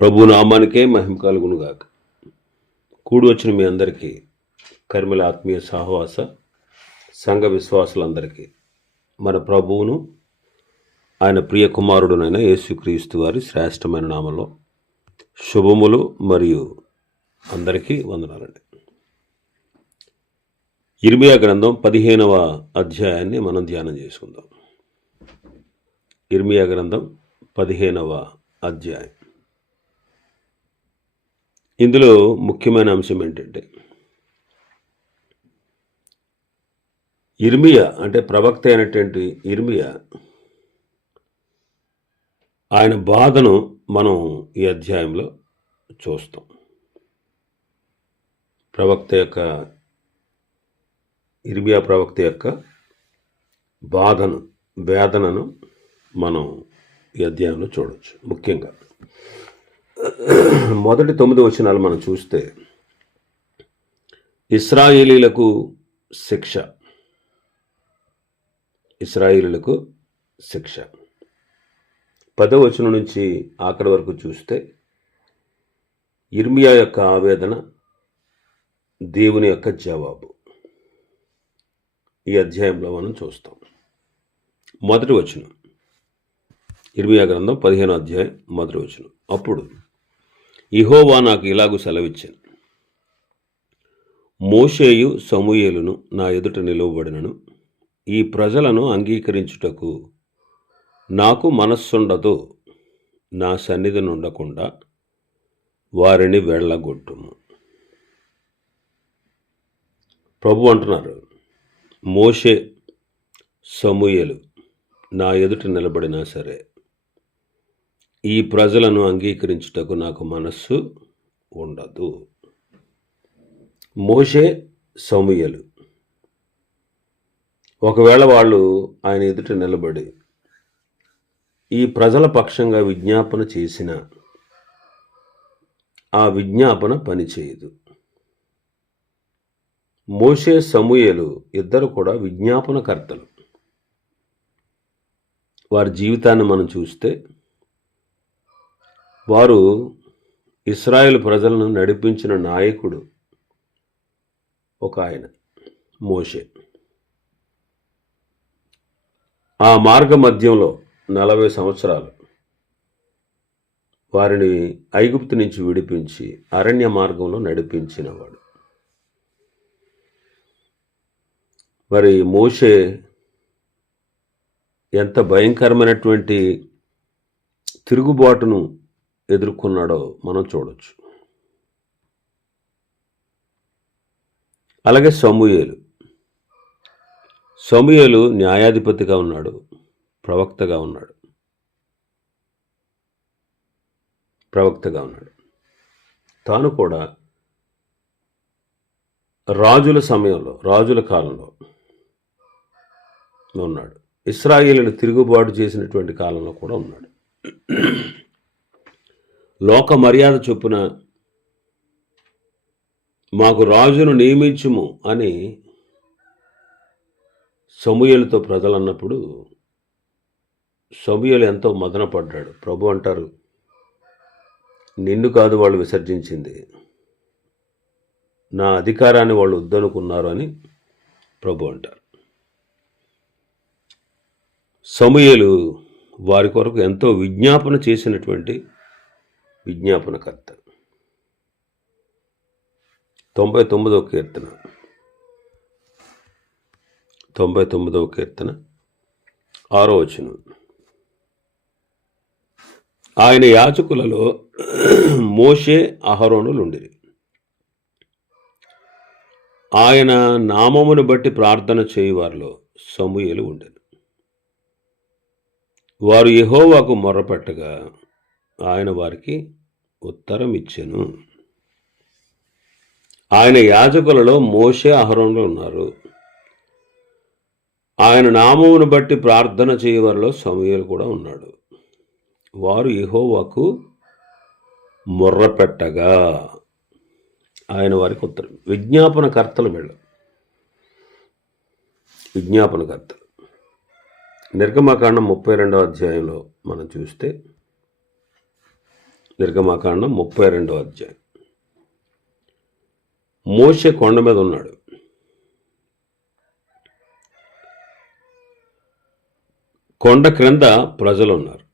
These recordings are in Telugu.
ప్రభు నామానికే మహిమ కలుగునుగాక. కూడి వచ్చిన మీ అందరికీ కర్మిల ఆత్మీయ సహవాస సంఘ విశ్వాసులందరికీ మన ప్రభువును ఆయన ప్రియ కుమారుడునైన యేసుక్రీస్తు వారి శ్రేష్టమైన నామంలో శుభములు మరియు అందరికీ వందనాలండి. ఇర్మియా గ్రంథం 15వ అధ్యాయాన్ని మనం ధ్యానం చేసుకుందాం. ఇర్మియా గ్రంథం 15వ అధ్యాయం. ఇందులో ముఖ్యమైన అంశం ఏంటంటే, ఇర్మియా అంటే ప్రవక్త అయినటువంటి ఇర్మియా ఆయన బాధను మనం ఈ అధ్యాయంలో చూస్తాం. ఇర్మియా ప్రవక్త యొక్క బాధను, వేదనను మనం ఈ అధ్యాయంలో చూడవచ్చు. ముఖ్యంగా మొదటి 9 వచనాలు మనం చూస్తే ఇశ్రాయేలీలకు శిక్ష. 10వ వచనం నుంచి ఆఖరి వరకు చూస్తే ఇర్మియా యొక్క ఆవేదన, దేవుని యొక్క జవాబు ఈ అధ్యాయంలో మనం చూస్తాం. మొదటి వచనం, ఇర్మియా గ్రంథం 15వ అధ్యాయం మొదటి వచనం. అప్పుడు యెహోవా నాకు ఇలాగూ సెలవిచ్చాను, మోషేయు సమూయేలును నా ఎదుట నిలువబడినను ఈ ప్రజలను అంగీకరించుటకు నాకు మనస్సుండదు. నా సన్నిధిని ఉండకుండా వారిని వెళ్ళగొట్టుము. ప్రభు అంటున్నారు, మోషే సమూయేలు నా ఎదుట నిలబడినా సరే ఈ ప్రజలను అంగీకరించుటకు నాకు మనస్సు ఉండదు. మోషే సమూయేలు ఒకవేళ వాళ్ళు ఆయన ఎదుట నిలబడి ఈ ప్రజల పక్షంగా విజ్ఞాపన చేసిన ఆ విజ్ఞాపన పనిచేయదు. మోషే సమూయేలు ఇద్దరు కూడా విజ్ఞాపనకర్తలు. వారి జీవితాన్ని మనం చూస్తే వారు ఇశ్రాయేలు ప్రజలను నడిపించిన నాయకుడు ఒక ఆయన మోషే. ఆ మార్గ మధ్యంలో 40 సంవత్సరాలు వారిని ఐగుప్తు నుంచి విడిపించి అరణ్య మార్గంలో నడిపించినవాడు. మరి మోషే ఎంత భయంకరమైనటువంటి తిరుగుబాటును ఎదుర్కొన్నాడో మనం చూడొచ్చు. అలాగే సమూయేలు న్యాయాధిపతిగా ఉన్నాడు, ప్రవక్తగా ఉన్నాడు. తాను కూడా రాజుల కాలంలో ఉన్నాడు. ఇశ్రాయేలును తిరుగుబాటు చేసినటువంటి కాలంలో కూడా ఉన్నాడు. లోక మర్యాద చొప్పున మాకు రాజును నియమించుము అని సమూయేలుతో ప్రజలు అన్నప్పుడు సమూయేలు ఎంతో మదనపడ్డాడు. ప్రభు అంటారు, నిన్ను కాదు వాళ్ళు విసర్జించింది, నా అధికారాన్ని వాళ్ళు వద్దనుకున్నారు అని ప్రభు అంటారు. సమూయేలు వారి కొరకు ఎంతో విజ్ఞాపన చేసినటువంటి విజ్ఞాపనకర్త. 99వ కీర్తన 6వ వచనం. ఆయన యాజకులలో మోషే అహరోనులుండిరి. ఆయన నామమును బట్టి ప్రార్థన చేయువారిలో సమూయేలు ఉండెను. వారు యెహోవాకు మొర్రపెట్టగా ఆయన వారికి ఉత్తరం ఇచ్చెను. ఆయన యాజకులలో మోషే అహరోనులు ఉన్నారు. ఆయన నామమును బట్టి ప్రార్థన చేయవారిలో సమూయేలు కూడా ఉన్నాడు. వారు యెహోవాకు మొర్రపెట్టగా ఆయన వారికి ఉత్తరం. విజ్ఞాపనకర్తలు. నిర్గమకాండం 32వ అధ్యాయంలో మనం చూస్తే నిర్గమాకాండం 32వ అధ్యాయం. మోషే కొండ మీద ఉన్నాడు. కొండ క్రింద ప్రజలు ఉన్నారు.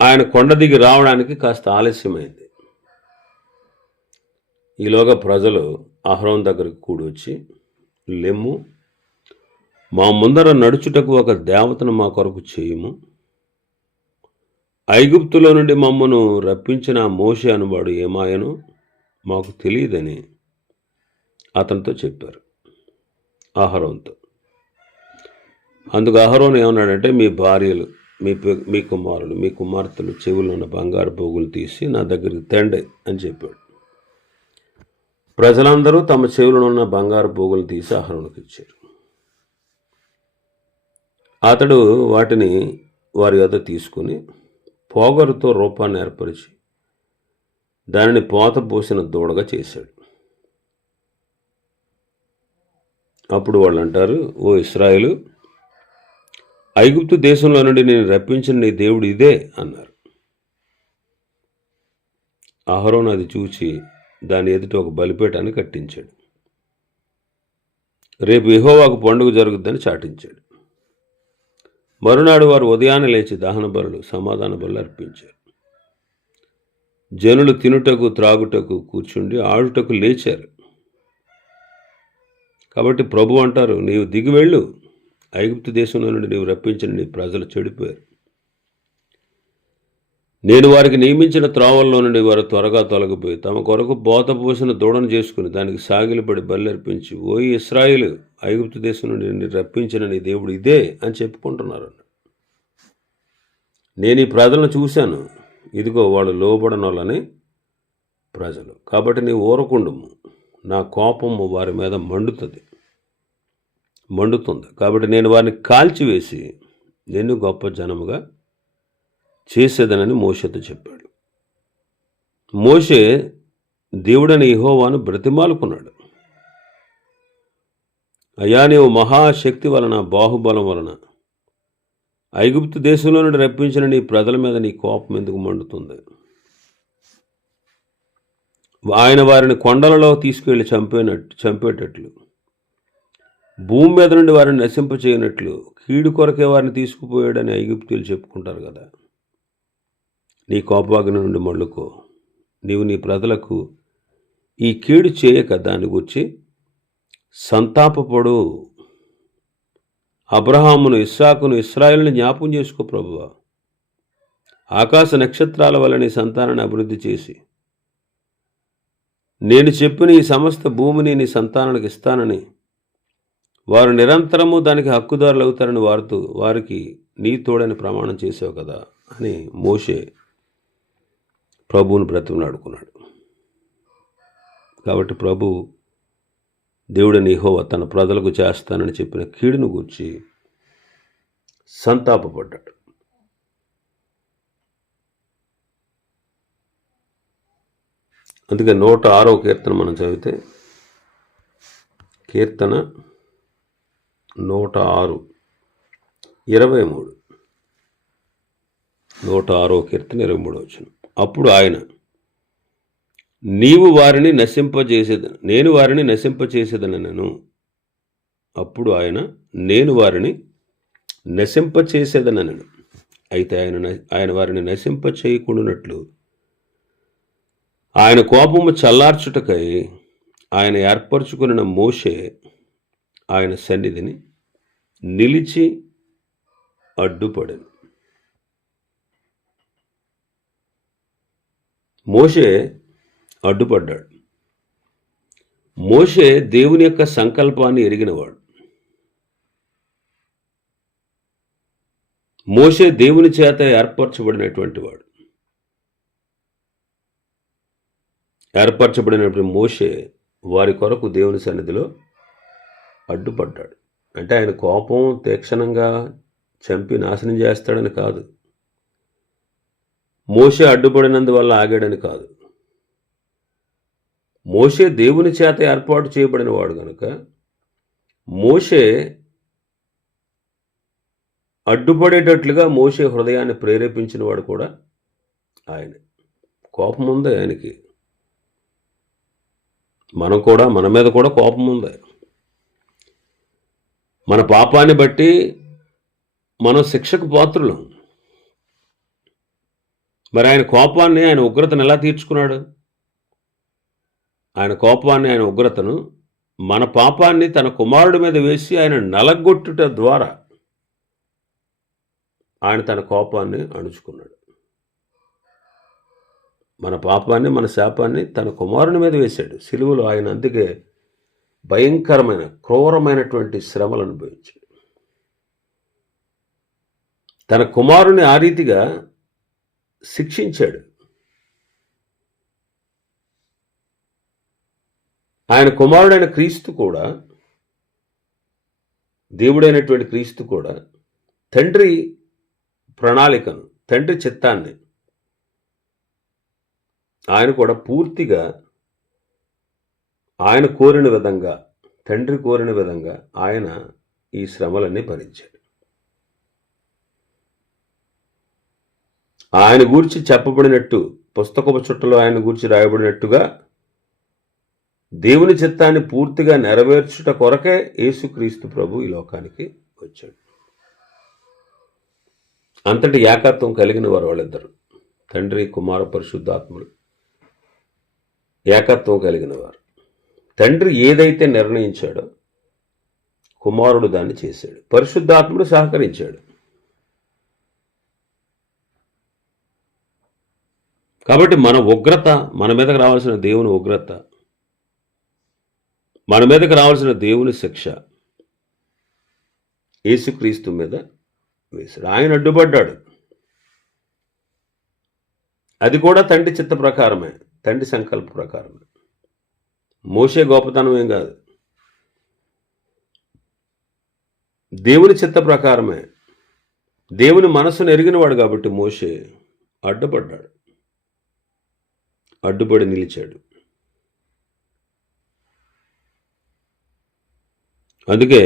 ఆయన కొండ దిగి రావడానికి కాస్త ఆలస్యమైంది. ఈలోగా ప్రజలు అహరోను దగ్గరికి కూడి వచ్చి, లెమ్ము, మా ముందర నడుచుటకు ఒక దేవతను మా కొరకు చేయుము. ఐగుప్తులో నుండి మమ్మను రప్పించిన మోషే అనువాడు ఏమాయను మాకు తెలియదని అతనితో చెప్పారు, అహరోనుతో. అందుకు అహరోను ఏమన్నాడంటే, మీ భార్యలు, మీ కుమారులు, మీ కుమార్తెలు చెవుల్లో ఉన్న బంగారు పోగులు తీసి నా దగ్గరికి తెండి అని చెప్పాడు. ప్రజలందరూ తమ చెవులలో ఉన్న బంగారు పోగులు తీసి అహరోనుకి ఇచ్చారు. అతడు వాటిని వారి వద్ద తీసుకుని పోగరుతో రూపాన్ని ఏర్పరిచి దానిని పోత పోసిన దూడగా చేశాడు. అప్పుడు వాళ్ళు అంటారు, ఓ ఇశ్రాయేలు, ఐగుప్తు దేశంలో నుండి నేను రప్పించిన నీ దేవుడు ఇదే అన్నారు. అహరోను అది చూచి దాని ఎదుట ఒక బలిపీఠాన్ని కట్టించాడు. రేపు యెహోవాకు పండుగ జరుగుద్దని చాటించాడు. మరునాడు వారు ఉదయాన్నే లేచి దహన బలులు, సమాధాన బలులు అర్పించారు. జనులు తినుటకు త్రాగుటకు కూర్చుండి ఆడుటకు లేచారు. కాబట్టి ప్రభు అంటారు, నీవు దిగి వెళ్ళు, ఐగుప్తు దేశంలో నుండి నీవు రప్పించిన నీ ప్రజలు చెడిపోయారు. నేను వారికి నియమించిన త్రోవల్లో నుండి వారు త్వరగా తొలగిపోయి తమ కొరకు బోత పోసిన దూడను చేసుకుని దానికి సాగిలపడి బల్లర్పించి, ఓ ఇశ్రాయేలు, ఐగుప్తు దేశం నుండి నిన్ను రప్పించిన నీ దేవుడు ఇదే అని చెప్పుకుంటున్నారు. నేను ఈ ప్రజలను చూశాను, ఇదిగో వాళ్ళు లోబడనోళ్ళని ప్రజలు. కాబట్టి నీ ఊరకుండుము, నా కోపము వారి మీద మండుతుంది. కాబట్టి నేను వారిని కాల్చివేసి నిన్ను గొప్ప జనముగా చేసేదనని మోషేతో చెప్పాడు. మోషే దేవుడని యెహోవాను బ్రతిమాలుకున్నాడు. అయ్యా, నీవు మహాశక్తి వలన, బాహుబలం వలన ఐగుప్తు దేశంలో నుండి రప్పించిన నీ ప్రజల మీద నీ కోపం ఎందుకు మండుతుంది? ఆయన వారిని కొండలలో తీసుకెళ్లి చంపేటట్లు, భూమి మీద నుండి వారిని నశింపచేయనట్లు కీడు కొరకే వారిని తీసుకుపోయాడని ఐగుప్తీయులు చెప్పుకుంటారు కదా. నీ కోపాగ్ని నుండి మళ్ళుకో. నీవు నీ ప్రజలకు ఈ కీడు చేయక దాని గురించి సంతాపపడు. అబ్రహామును, ఇస్సాకును, ఇశ్రాయేలుని జ్ఞాపకం చేసుకో ప్రభువా. ఆకాశ నక్షత్రాల వల్ల నీ సంతానాన్ని అభివృద్ధి చేసి నేను చెప్పిన ఈ సమస్త భూమిని నీ సంతానానికి ఇస్తానని, వారు నిరంతరము దానికి హక్కుదారులు అవుతారని వారికి నీ తోడని ప్రమాణం చేసావు కదా అని మోషే ప్రభువును బ్రతిమలాడుకున్నాడు. కాబట్టి ప్రభు దేవుడని యెహోవా తన ప్రజలకు చేస్తానని చెప్పిన కీడును గూర్చి సంతాపపడ్డాడు. అందుకే 106వ కీర్తన మనం చదివితే, కీర్తన 106, 23, 106వ కీర్తన 23వ వచనం. అప్పుడు ఆయన, నేను వారిని నశింపచేసేదనను. అప్పుడు ఆయన, నేను వారిని నశింపచేసేదనను. అయితే ఆయన వారిని నశింపచేయకుండానట్లు ఆయన కోపము చల్లార్చుటకై ఆయన ఏర్పరచుకున్న మోషే ఆయన సన్నిధిని నిలిచి అడ్డుపడెను. మోషే అడ్డుపడ్డాడు. మోషే దేవుని యొక్క సంకల్పాన్ని ఎరిగినవాడు. మోషే దేవుని చేత ఏర్పరచబడినటువంటి వాడు. ఏర్పరచబడినటువంటి మోషే వారి కొరకు దేవుని సన్నిధిలో అడ్డుపడ్డాడు. అంటే ఆయన కోపం తీక్షణంగా చంపి నాశనం చేస్తాడని కాదు, మోషే అడ్డుపడినందువల్ల ఆగాడని కాదు. మోషే దేవుని చేత ఏర్పాటు చేయబడిన వాడు కనుక మోషే అడ్డుపడేటట్లుగా మోషే హృదయాన్ని ప్రేరేపించిన వాడు కూడా ఆయనే. కోపం ఉంది ఆయనకి. మన మీద కూడా కోపం ఉంది. మన పాపాన్ని బట్టి మనం శిక్షకు పాత్రులం. మరి ఆయన కోపాన్ని, ఆయన ఉగ్రతను ఎలా తీర్చుకున్నాడు? ఆయన కోపాన్ని, ఆయన ఉగ్రతను, మన పాపాన్ని తన కుమారుడి మీద వేసి ఆయన నలగొట్టుట ద్వారా ఆయన తన కోపాన్ని అణుచుకున్నాడు. మన పాపాన్ని, మన శాపాన్ని తన కుమారుని మీద వేశాడు సిలువలో. ఆయన అందుకే భయంకరమైన, క్రూరమైనటువంటి శ్రమలు అనుభవించాడు. తన కుమారుని ఆ రీతిగా శిక్షించాడు. ఆయన కుమారుడైన క్రీస్తు కూడా, దేవుడైనటువంటి క్రీస్తు కూడా తండ్రి ప్రణాళికను, తండ్రి చిత్తాన్ని ఆయన కూడా పూర్తిగా ఆయన కోరిన విధంగా, తండ్రి కోరిన విధంగా ఆయన ఈ శ్రమలన్నీ భరించాడు. ఆయన గూర్చి చెప్పబడినట్టు, పుస్తకపు చుట్టలో ఆయన గూర్చి రాయబడినట్టుగా దేవుని చిత్తాన్ని పూర్తిగా నెరవేర్చుట కొరకే యేసుక్రీస్తు ప్రభు ఈ లోకానికి వచ్చాడు. అంతటి ఏకత్వం కలిగిన వారు వాళ్ళిద్దరు, తండ్రి, కుమార, పరిశుద్ధాత్ముడు ఏకత్వం కలిగిన వారు. తండ్రి ఏదైతే నిర్ణయించాడో కుమారుడు దాన్ని చేశాడు, పరిశుద్ధాత్ముడు సహకరించాడు. కాబట్టి మన ఉగ్రత, మన మీదకి రావాల్సిన దేవుని ఉగ్రత, మన మీదకి రావాల్సిన దేవుని శిక్ష యేసుక్రీస్తు మీద వేశాడు. ఆయన అడ్డుపడ్డాడు. అది కూడా తండ్రి చిత్త ప్రకారమే, తండ్రి సంకల్ప ప్రకారమే. మోషే గొప్పతనం ఏం కాదు, దేవుని చిత్త ప్రకారమే. దేవుని మనసును ఎరిగినవాడు కాబట్టి మోషే అడ్డుపడ్డాడు, అడ్డుపడి నిలిచాడు. అందుకే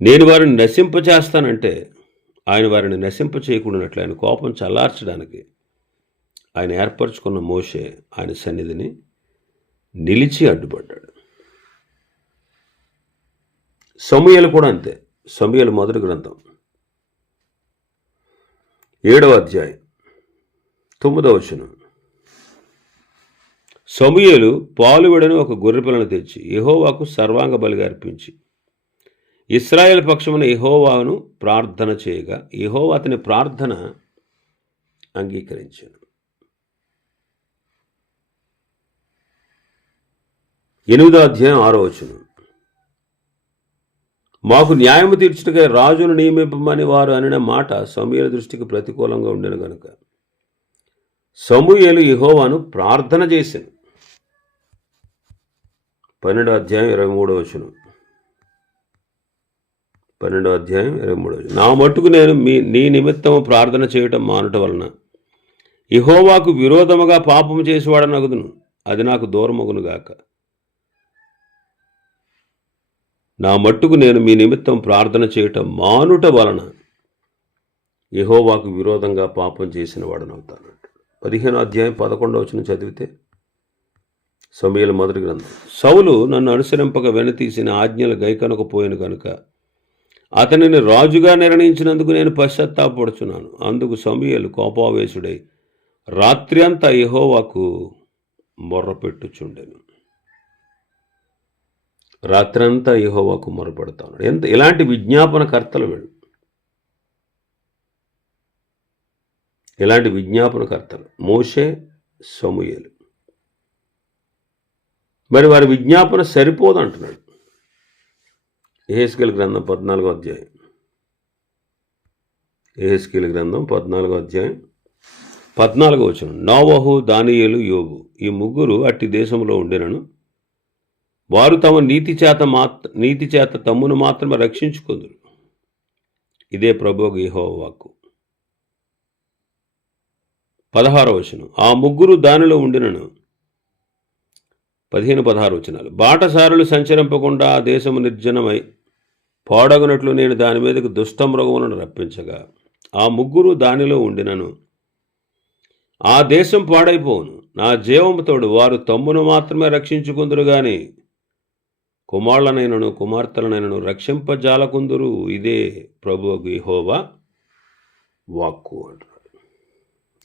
నేను వారిని నశింపచేస్తానంటే ఆయన వారిని నశింప చేయకుండానట్లు ఆయన కోపం చల్లార్చడానికి ఆయన ఏర్పరచుకున్న మోషే ఆయన సన్నిధిని నిలిచి అడ్డుపడ్డాడు. సమూయేలు కూడా అంతే. సమూయేలు మొదటి గ్రంథం 7వ అధ్యాయం 9వ వచనం. సమూయేలు పాలువెడను ఒక గొర్రెపిల్లను తెచ్చి యెహోవాకు సర్వాంగ బలిగా అర్పించి ఇశ్రాయేలు పక్షమున యెహోవాను ప్రార్థన చేయగా యెహోవా అతని ప్రార్థన అంగీకరించాను. 8వ అధ్యాయం 6వ వచనం. మాకు న్యాయము తీర్చుటకై రాజును నియమింపమని వారు అనిన మాట సమూయేలు దృష్టికి ప్రతికూలంగా ఉండెను గనుక సమూయేలు యెహోవాను ప్రార్థన చేశాను. 12వ అధ్యాయం 23వ వచనం. 12వ అధ్యాయం 23వ వచనం. నా మట్టుకు నేను నీ నిమిత్తము ప్రార్థన చేయటం మానుట వలన యెహోవాకు విరోధముగా పాపము చేసేవాడనగుదును, అది నాకు దూరమగును గాక. నా మట్టుకు నేను మీ నిమిత్తం ప్రార్థన చేయటం మానుట వలన యెహోవాకు విరోధంగా పాపం చేసిన వాడనవుతాను. 15వ అధ్యాయం 11వ వచనం చదివితే సమూయేలు మొదటి గ్రంథం. సౌలు నన్ను అనుసరింపక వెనుతీసిన ఆజ్ఞలు గైకొనకపోయాను కనుక అతనిని రాజుగా నిర్ణయించినందుకు నేను పశ్చాత్తాపడుచున్నాను. అందుకు సమూయేలు కోపావేశుడై రాత్రి అంతా యెహోవాకు మొర్రపెట్టుచుండెను. రాత్రంతా యెహోవాకు మొరపెడతాను. ఇలాంటి విజ్ఞాపనకర్తలు వీళ్ళు, ఇలాంటి విజ్ఞాపనకర్తలు మోషే, సమూయేలు. మరి వారి విజ్ఞాపన సరిపోదు అంటున్నాడు. యెహెజ్కేలు గ్రంథం 14వ అధ్యాయం. యెహెజ్కేలు గ్రంథం 14వ అధ్యాయం 14వ వచనం. నోవహు, దానియేలు, యోబు ఈ ముగ్గురు అట్టి దేశంలో ఉండెనను వారు తమ నీతి చేత తమ్మును మాత్రమే రక్షించుకొందురు. ఇదే ప్రభువు యెహోవా వాక్కు. 16వ వచనం. ఆ ముగ్గురు దానిలో ఉండినను 15-16 వచనాలు. బాటసారులు సంచరింపకుండా ఆ దేశము నిర్జనమై పాడగనట్లు నేను దాని మీదకి దుష్టమృగములను రప్పించగా ఆ ముగ్గురు దానిలో ఉండినను ఆ దేశం పాడైపోవును. నా జీవముతోడు వారు తమ్మును మాత్రమే రక్షించుకుందరు గాని కుమారులనైనను కుమార్తెలనైనను రక్షింపజాలకుందురు. ఇదే ప్రభువు యెహోవా వాక్కు అంటారు.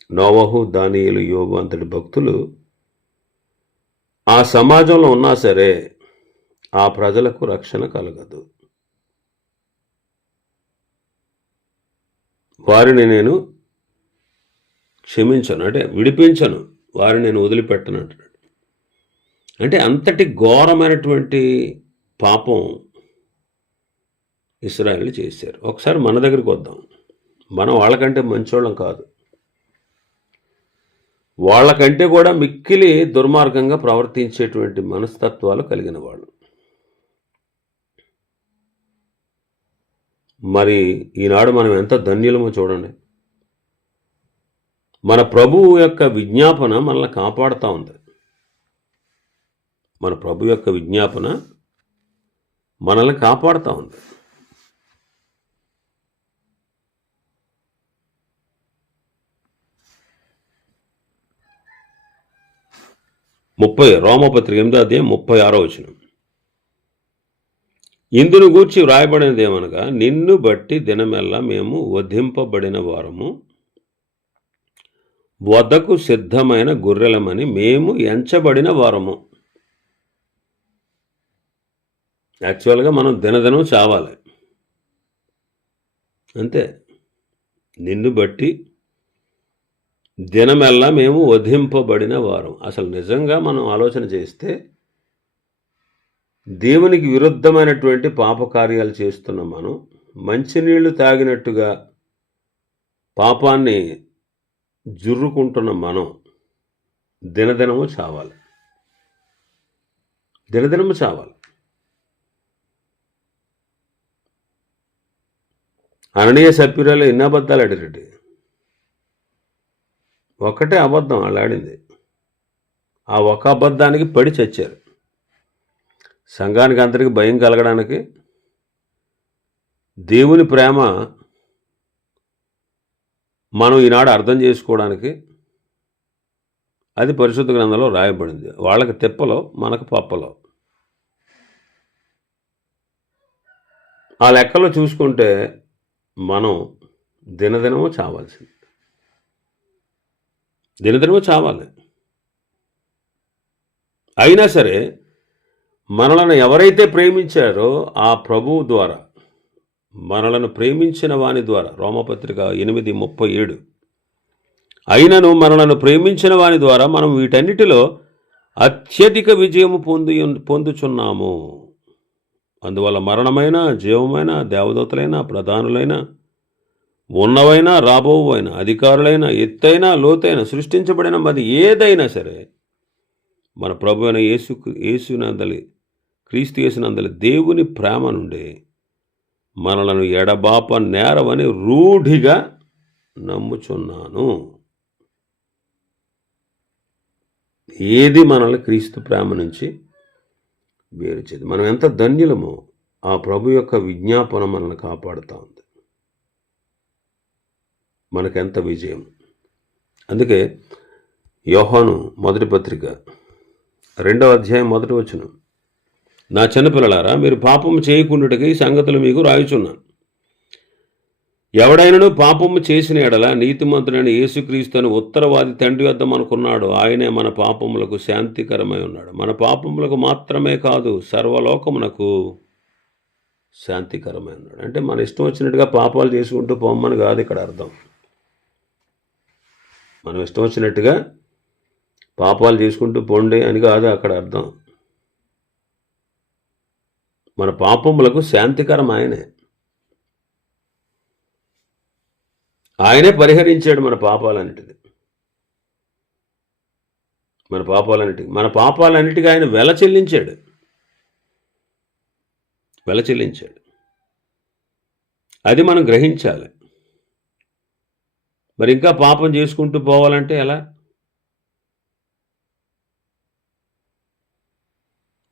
నోవహు, దానియేలు, యోబు అంతటి భక్తులు ఆ సమాజంలో ఉన్నా సరే ఆ ప్రజలకు రక్షణ కలగదు. వారిని నేను క్షమించను, అంటే విడిపించను, వారిని నేను వదిలిపెట్టను అంటున్నాడు. అంటే అంతటి ఘోరమైనటువంటి పాపం ఇశ్రాయేలు చేశారు. ఒకసారి మన దగ్గరికి వద్దాం. మనం వాళ్ళకంటే మంచోళ్ళం కాదు, వాళ్ళకంటే కూడా మిక్కిలి దుర్మార్గంగా ప్రవర్తించేటువంటి మనస్తత్వాలు కలిగిన వాళ్ళు. మరి ఈనాడు మనం ఎంత ధన్యులమో చూడండి. మన ప్రభువు యొక్క విజ్ఞాపన మనల్ని కాపాడుతూ ఉంది. మన ప్రభు యొక్క విజ్ఞాపన మనల్ని కాపాడుతూ ఉంది. రోమపత్రిక 8:36 ఇందును గూర్చి వ్రాయబడినదేమనగా, నిన్ను బట్టి దినమెల్లా మేము వధింపబడిన వారము, వధకు సిద్ధమైన గొర్రెలమని మేము ఎంచబడిన వారము. యాక్చువల్గా మనం దినదినం చావాలి అంతే. నిన్ను బట్టి దినమెల్లా మేము వధింపబడిన వారం. అసలు నిజంగా మనం ఆలోచన చేస్తే దేవునికి విరుద్ధమైనటువంటి పాపకార్యాలు చేస్తున్న మనం మంచినీళ్లు తాగినట్టుగా పాపాన్ని జుర్రుకుంటున్న మనం దినదినము చావాలి, దినదినము చావాలి. అననీయ సప్పిరాలు ఎన్ని అబద్ధాలు ఆడారండి. ఒకటే అబద్ధం వాళ్ళు ఆడింది. ఆ ఒక అబద్ధానికి పడి చచ్చారు. సంఘానికి అందరికీ భయం కలగడానికి, దేవుని ప్రేమ మనం ఈనాడు అర్థం చేసుకోవడానికి అది పరిశుద్ధ గ్రంథంలో రాయబడింది. వాళ్ళకి తిప్పలో, మనకు పప్పలో. ఆ లెక్కలో చూసుకుంటే మనం దినదినము చావాల్సింది, దినదినము చావాలి. అయినా సరే మనలను ఎవరైతే ప్రేమించారో ఆ ప్రభువు ద్వారా, మనలను ప్రేమించిన వాని ద్వారా, రోమపత్రిక 8:37 అయినను మనలను ప్రేమించిన వాని ద్వారా మనం వీటన్నిటిలో అత్యధిక విజయము పొందుచున్నాము. అందువల్ల మరణమైన, జీవమైన, దేవదూతలైన, ప్రధానులైన, ఉన్నవైన, రాబోవైన, అధికారులైన, ఎత్తైన, లోతైన, సృష్టించబడిన మరి ఏదైనా సరే మన ప్రభు అయిన క్రీస్తు యేసునందలి దేవుని ప్రేమ నుండి మనలను ఎడబాప నేరవని రూఢిగా నమ్ముచున్నాను. ఏది మనల్ని క్రీస్తు ప్రేమ నుంచి వేరు చేయదు. మనం ఎంత ధన్యులమో. ఆ ప్రభు యొక్క విజ్ఞాపన మనల్ని కాపాడుతూ ఉంది. మనకెంత విజయం. అందుకే యోహాను మొదటి పత్రిక 2:1 నా చిన్నపిల్లలారా, మీరు పాపము చేయకుండాటకి ఈ సంగతులు మీకు రాయుచున్నాను. ఎవడైనను పాపము చేసిన ఎడల నీతిమంతుడైన యేసుక్రీస్తుని ఉత్తరవాది తండ్రి వద్ద మనకున్నాడు. ఆయనే మన పాపములకు శాంతికరమై ఉన్నాడు. మన పాపములకు మాత్రమే కాదు, సర్వలోకమునకు శాంతికరమై ఉన్నాడు. అంటే మన ఇష్టం వచ్చినట్టుగా పాపాలు చేసుకుంటూ పొమ్మని కాదు ఇక్కడ అర్థం. మనం ఇష్టం వచ్చినట్టుగా పాపాలు చేసుకుంటూ పొండి అని కాదు అక్కడ అర్థం. మన పాపములకు శాంతికరం ఆయనే. ఆయనే పరిహరించాడు మన పాపాలన్నిటిని. మన పాపాలన్నిటికీ ఆయన వెల చెల్లించాడు. అది మనం గ్రహించాలి. మరి ఇంకా పాపం చేసుకుంటూ పోవాలంటే ఎలా?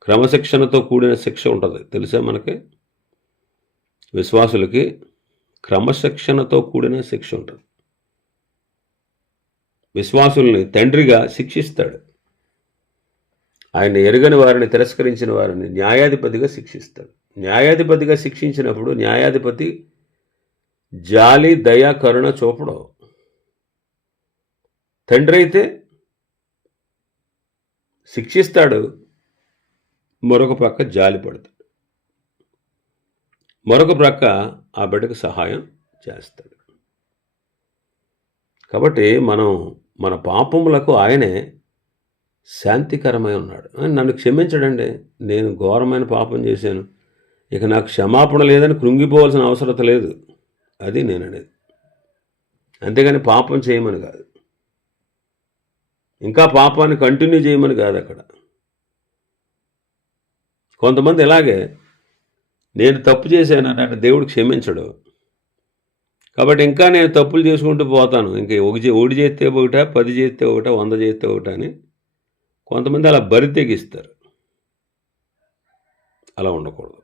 క్రమశిక్షణతో కూడిన శిక్ష ఉంటుంది తెలుసా మనకి. విశ్వాసులకి క్రమశిక్షణతో కూడిన శిక్ష ఉంటుంది. విశ్వాసుల్ని తండ్రిగా శిక్షిస్తాడు. ఆయన ఎరుగని వారిని, తిరస్కరించిన వారిని న్యాయాధిపతిగా శిక్షిస్తాడు. న్యాయాధిపతిగా శిక్షించినప్పుడు న్యాయాధిపతి జాలి, దయ, కరుణ చూపడు. తండ్రి అయితే శిక్షిస్తాడు, మరొక ప్రక్క జాలి పడతాడు, మరొక ప్రక్క ఆ బిడ్డకు సహాయం చేస్తాడు. కాబట్టి మన పాపములకు ఆయనే శాంతికరమై ఉన్నాడు. నన్ను క్షమించడండి, నేను ఘోరమైన పాపం చేశాను, ఇక నాకు క్షమాపణ లేదని కృంగిపోవాల్సిన అవసరం లేదు. అది నేను అనేది. అంతేగాని పాపం చేయమని కాదు, ఇంకా పాపాన్ని కంటిన్యూ చేయమని కాదు. అక్కడ కొంతమంది ఇలాగే నేను తప్పు చేశాను అంటే దేవుడు క్షమించడు, కాబట్టి ఇంకా నేను తప్పులు చేసుకుంటూ పోతాను, ఇంకా ఒకటి చేస్తే ఒకట, 10 చేస్తే ఒకట, 100 చేస్తే ఒకట అని కొంతమంది అలా బరి తెగిస్తారు. అలా ఉండకూడదు.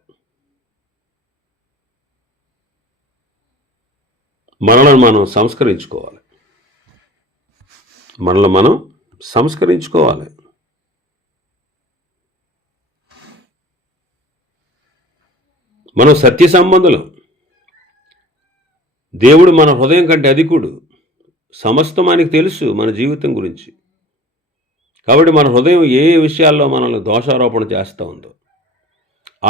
మనల్ని మనం సంస్కరించుకోవాలి. మనం సత్య సంబంధులం. దేవుడు మన హృదయం కంటే అధికుడు. సమస్తం ఆయనకు తెలుసు మన జీవితం గురించి. కాబట్టి మన హృదయం ఏ విషయాల్లో మనల్ని దోషారోపణ చేస్తూ ఉందో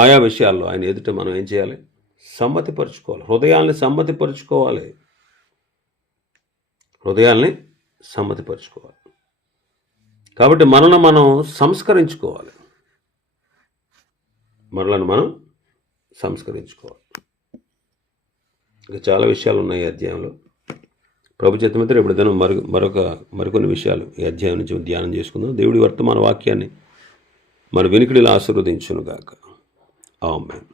ఆయా విషయాల్లో ఆయన ఎదుట మనం ఏం చేయాలి? సమ్మతిపరుచుకోవాలి. హృదయాల్ని సమ్మతిపరుచుకోవాలి. కాబట్టి మనల్ని మనం సంస్కరించుకోవాలి. ఇంకా చాలా విషయాలు ఉన్నాయి ఈ అధ్యాయంలో. ప్రభు చిత్తమైతే ఇప్పుడు దినం మరికొన్ని విషయాలు ఈ అధ్యాయం నుంచి ధ్యానం చేసుకుందాం. దేవుడి వర్తమాన వాక్యాన్ని మన వినికిడిలో ఆశీర్వదించునుగాక. ఆమేన్.